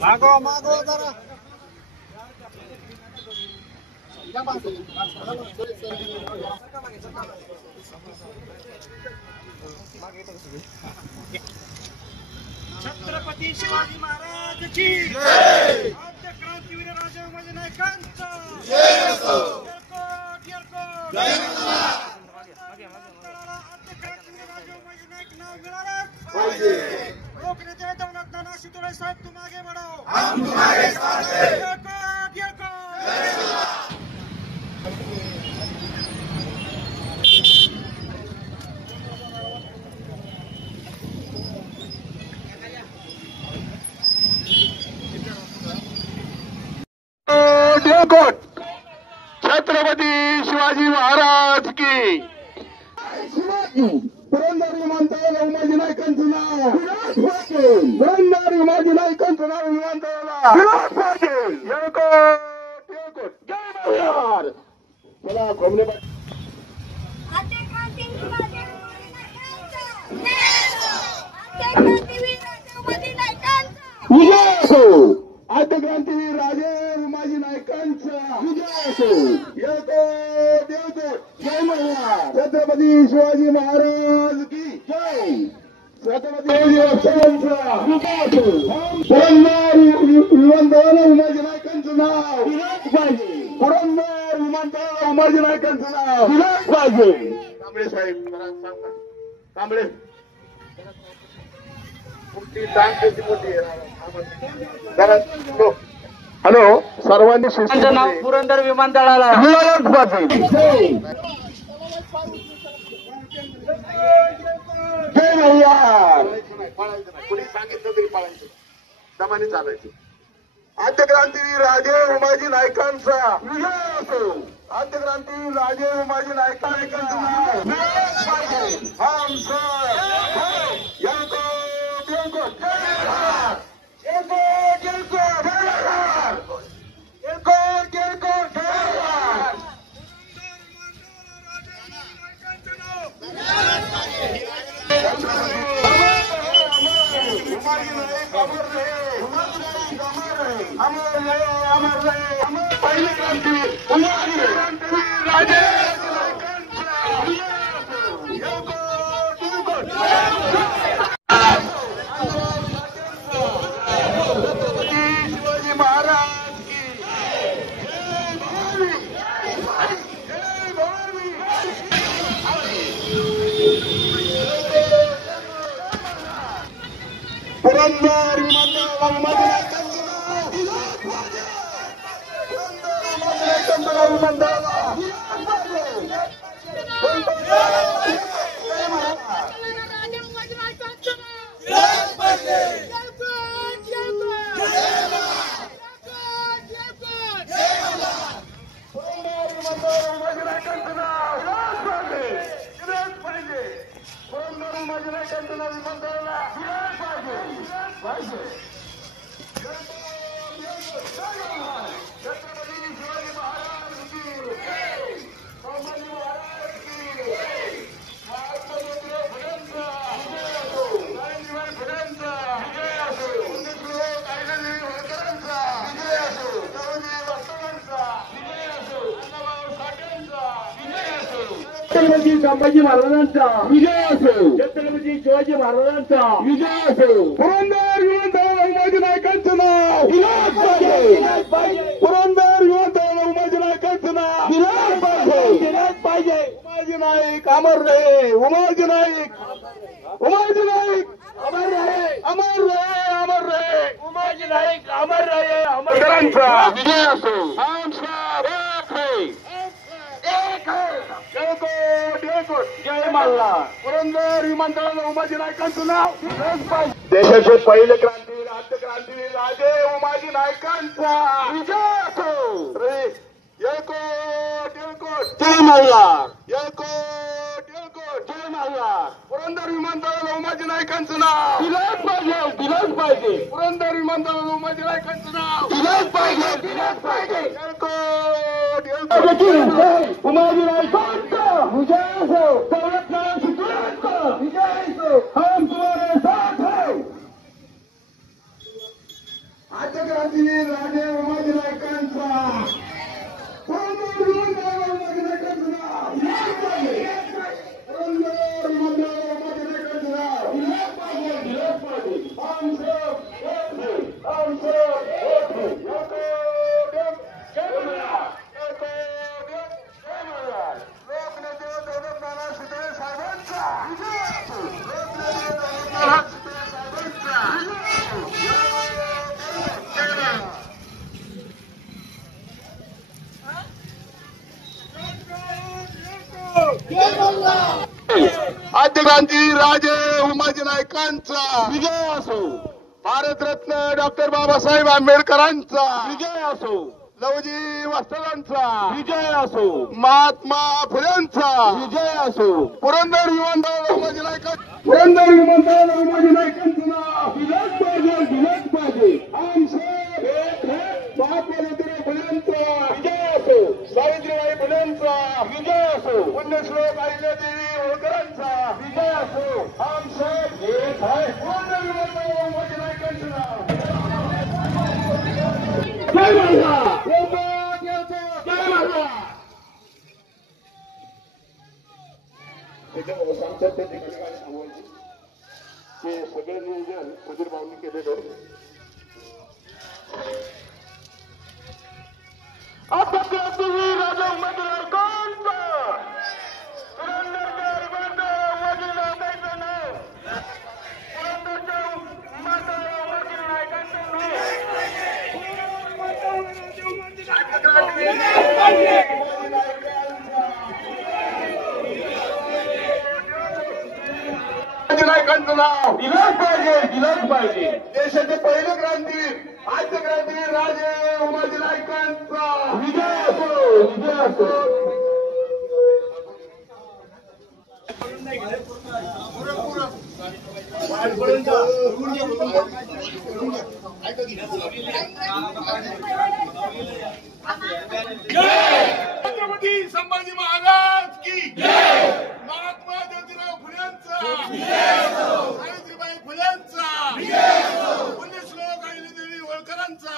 मागो मागो जरा छत्रपती शिवाजी महाराज की जय। आद्य क्रांतीवीर राजे उमाजी नायकांचा जय असो। जय आद्य क्रांतीवीर राजे उमाजी नायक नाव मिळालं पाहिजे। लोकनेते दौलत नाना शितोळे साहेब तुम आगे बढ़ो, हम तुम्हारे साथ हैं। छत्रपती शिवाजी महाराज की पुरंदर विमानतळाला उमाजी नायकांचं नाव पुरंदर उमाजी नायकांचं नाव विमानतळाला विलास पाटील मला घोमणे विजय असो। आद्य क्रांतीवीर राजे उमाजी नायकांचा विजय असो। जय महाराज। छत्रपती शिवाजी महाराज की जय। छत्रपती शिवाजीचा विजय असो। पुरंदर विमानतळाला उमाजी नायकांचं नाव विलास पाहिजे। पुरंदर विमानतळाला उमाजी नायकांचं नाव विलास पाहिजे। कांबळे साहेब कांबळे हॅलो सर्वांनी शिष्टांचं नाव पुरंदर विमानतळाला विलास पाटील जय भैया। कोणी सांगितलं तरी पाळायचं, दमाने चालायचं। आद्य क्रांतीवीर राजे उमाजी नायकांचा विजय असो। आद्य क्रांतीवीर राजे उमाजी नायकांचं नाव विलास पाटील। हम पहिले क्रांतीवीर राजे शिवाजी महाराज की पुरंदर छत्रपती संभाजी महाराजांचा विजय असो। छत्रपती शिवाजी महाराजांचा विजय असो। पुरंदर विमानतळाला उमाजी नायकांचं नाव विलास पाहिजे। पुरंदर विमानतळाला उमाजी नायकांचं नाव विलास पाहिजे। उमाजी नाईक अमर रहे। उमाजी नाईक अमर रहे। अमर रहे अमर रहे। उमाजी नाईक अमर रहे अमर विजय असो। हम सब एक है। जय मल्हार। पुरंदर विमानतळाला उमाजी नायकांचं नाव देशाचे पहिले क्रांतीवीर आद्य क्रांतीवीर राजे उमाजी नायकांचा विजय असो. येळकोट येळकोट जय मल्हार. येळकोट येळकोट जय मल्हार. पुरंदर विमानतळाला उमाजी नायकांचं नाव दिलंच पाहिजे. दिलंच पाहिजे. पुरंदर विमानतळाला उमाजी नायकांचं नाव दिलंच पाहिजे. दिलंच पाहिजे. येळकोट येळकोट उमाजी नायकांचा विजय असो. संरक्षण शिक्षणाचा विजय असो. हम तुम्हारे साथ हैं. आजच्या क्रांतीवीर राजे उमाजी नायकांचा पुरंदर विमानतळाला उमाजी नायकांचं नाव दिलंच पाहिजे. पुरंदर विमानतळाला उमाजी नायकांचं नाव दिलंच पाहिजे. दिलंच पाहिजे. हम सब एक हैं. हम सब एक हैं. येळकोट जय मल्हार. येळकोट जय मल्हार. लोकनेते दौलत नाना शितळे साहेबांचा विजय असो. लोकनेते दौलत नाना शितळे साहेबांचा विजय असो. आद्य क्रांती राजे उमाजी नायकांचा विजय असो. भारतरत्न डॉक्टर बाबासाहेब आंबेडकरांचा विजय असो. लवजी वस्त्रांचा विजय असो. महात्मा फुलेंचा विजय असो. पुरंदर विमानतळाला उमाजी नायकांचा पुरंदर विमानतळाला उमाजी नायकांचं नाव दिलंच पाहिजे. दिलंच पाहिजे. हम सब एक हैं. महात्मा ज्योतिराव फुलेंचा विजय असो. सावित्रीबाई फुलेंचा विजय असो. पुण्यश्लोक अहिल्यादेवी होळकरांचा विजय असो. हम सब एक हैं. पुरंदर विमानतळाला उमाजी नायकांचं नाव जय मल्हार. जय मल्हार. त्याच्यामुळे सांगतात त्या ठिकाणी काय सांगायचे ते सगळे नियोजन सुधीर भाऊंनी केलेलं. आजच्या क्रांतीवीर राजा उमाजी नायकांचा पुरंदरच्या विमानतळाला उमाजी नायकांचं नाव पुरंदरच्या विमानतळाला उमाजी नायकांचं नाव नायकांचं नाव दिलंच पाहिजे. दिलंच पाहिजे. देशाचे पहिले क्रांतीवीर आद्य क्रांतीवीर राजे उमाजी नायकांचा विजय असो. विजय असो. छत्रपती संभाजी महाराज की महात्मा ज्योतिराव फुलेंचा सावित्रीबाई फुलेंचा पुण्यश्लोक अहिल्यादेवी होळकरांचा